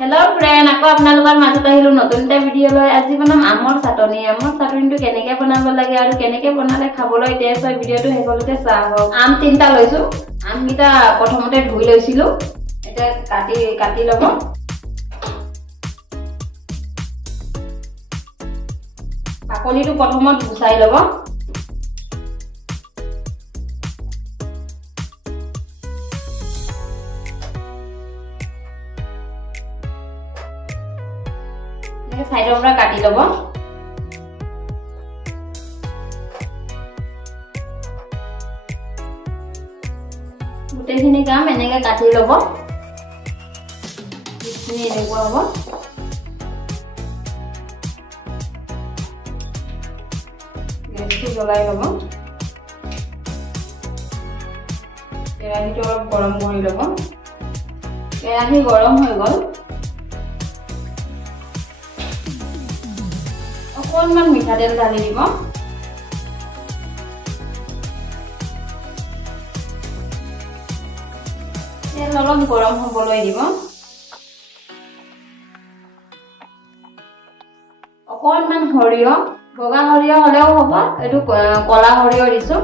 hello friend আকৌ আপোনালোকৰ মাজত আহিলো নতুন এটা ভিডিও লৈ আজি বনাম আমৰ চাটনিটো কেনেকৈ বনাব লাগে আৰু কেনেকৈ বনালে খাবলৈ টেষ্ট হয় ভিডিওটো হেকলতে চাওক আম তিনটা লৈছো আমকিটা প্ৰথমতে ধুই লৈছিলো এটা কাটি লব বাকলিটো প্ৰথমত গুচাই লব साइडर পৰা কাটি লব গুটেখিনি কাম এনেকৈ কাটি লব ইখিনি এনেকুৱা হ'ব গেছটো জ্বলাই লব কেৰাহীটো অলপ গৰম কৰি লব কেৰাহী গৰম হৈ গ'ল অকণমান মিঠাতেল ঢালি দিব তেল অলপ গৰম হ'বলৈ দিব অকণমান সৰিয়হ বগা সৰিয়হ হ'লেও হ'ব এইটো কলা সৰিয়হ দিছো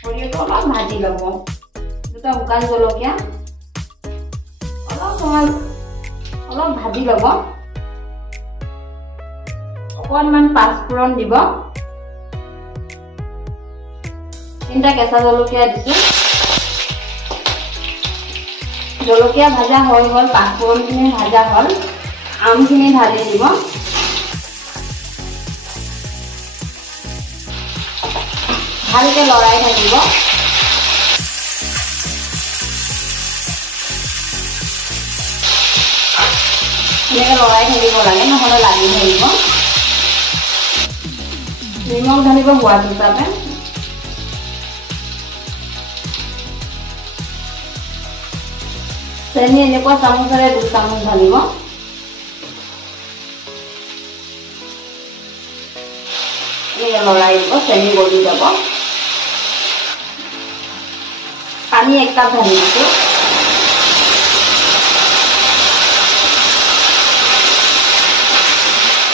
সৰিয়হটো অলপ ভাজি ল'ব দুটা শুকান জলকীয়া অলপ ভাজি ল'ব অকণমান পাঁচফোৰণ দিব তিনটা কেঁচা জলকীয়া দিছো জলকীয়া ভাজা হৈ গ'ল পাঁচফোৰণখিনি ভাজা হ'ল আমখিনি ঢালি দিব ভালকৈ লৰাই থাকিব এনেকৈ লৰাই থাকিব লাগে নহ'লে লাগি থাকিব নিমখ ঢালিব সোৱাদ হিচাপে চেনি এনেকুৱা চামুচেৰে 2 চামুচ ঢালিব এনেকৈ লৰাই দিব চেনি গলি যাব পানী 1 কাপ ঢালি দিছো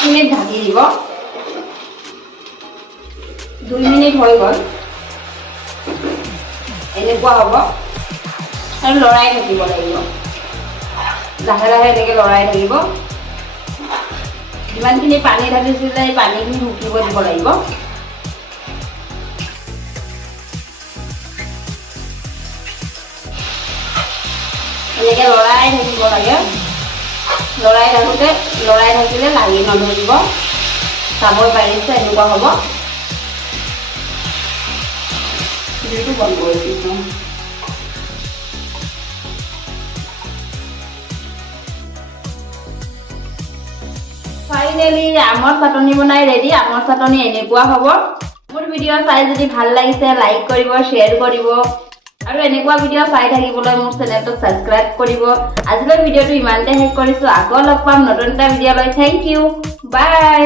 মিনিট ঢাকি দিব 2 মিনিট হৈ গ'ল এনেকুৱা হ'ব আৰু লৰাই থাকিব লাগিব লাহে লাহে এনেকৈ লৰাই থাকিব যিমানখিনি পানী ঢালিছিলে এই পানীখিনি মুকিব দিব লাগিব এনেকৈ লৰাই থাকিব লাগে লৰাই থাকিলে লাগি নধৰিব চাব পাৰিছে এনেকুৱা হ'ব ভিডিওটো বন্ধ কৰি দিছোঁ ফাইনালি আমৰ চাটনি বনাই ৰেডি আমৰ চাটনি এনেকুৱা হ'ব মোৰ ভিডিও চাই যদি ভাল লাগিছে লাইক কৰিব শ্বেয়াৰ কৰিব আৰু এনেকুৱা ভিডিও চাই থাকিবলৈ মোৰ চেনেলটো সাবস্ক্ৰাইব কৰিব আজিলৈ ভিডিওটো ইমানতে শেষ কৰিছো আকৌ লগ পাম নতুন এটা ভিডিও লৈ থ্যাংক ইউ বাই